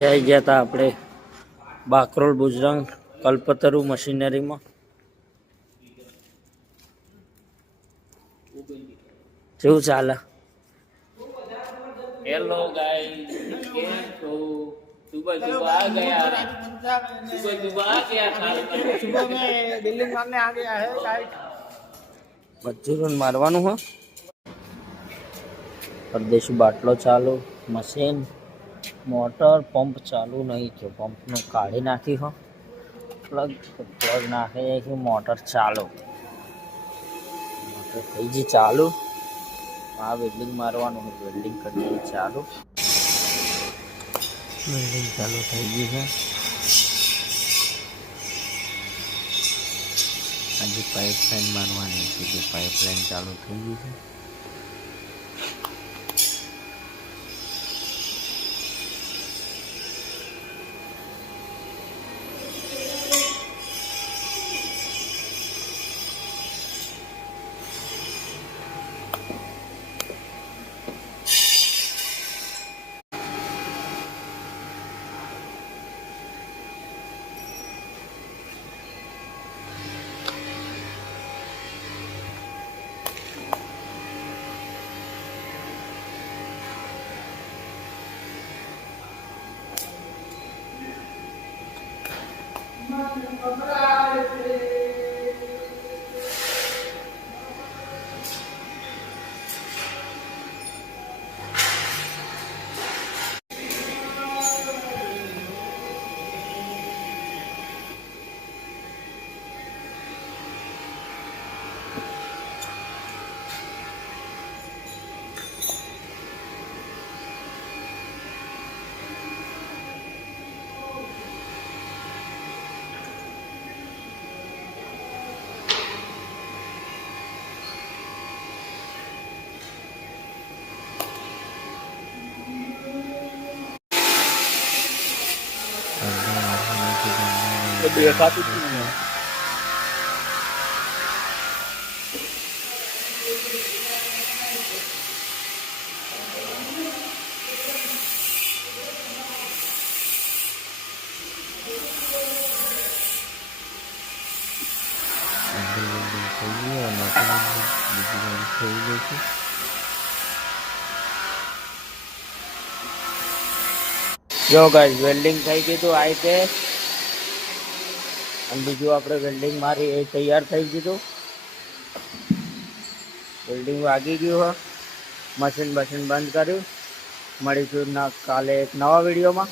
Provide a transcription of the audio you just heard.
આવી ગયા હતા આપણે બાકરોલ બુજરંગ કલ્પતરુ મશીનરીમાં. કેવું ચાલે? હેલો ગાઈસ, કેમ છો? सुबह सुबह आ गया, सुबह सुबह आ गया, सुबह में बिल्डिंग मारने आ गया है गाइस. मजदूरों मारवानुं हो. परदेशी बाटलो चालू, मशीन मोटर पंप चालू नहीं थयो. पंप ने काढ़ी नाखी हो, प्लग नाखे कि मोटर चालू. मोटर थई गई चालू. आ वेल्डिंग मारवानुं है, वेल्डिंग करनी चालू. वेल्डिंग चालू थई गई है. आज पाइपलाइन मारवानी है, पाइपलाइन चालू थई गई है. देखाती थी जो गाइस वेल्डिंग થઈ ગઈ તો આ રીતે અને બીજું આપણે વેલ્ડિંગ મારી એ તૈયાર થઈ ગયું. વેલ્ડિંગ વાગી ગયું હો, મશીન બંધ કર્યું. મળીશું કાલે એક નવા વિડીયોમાં.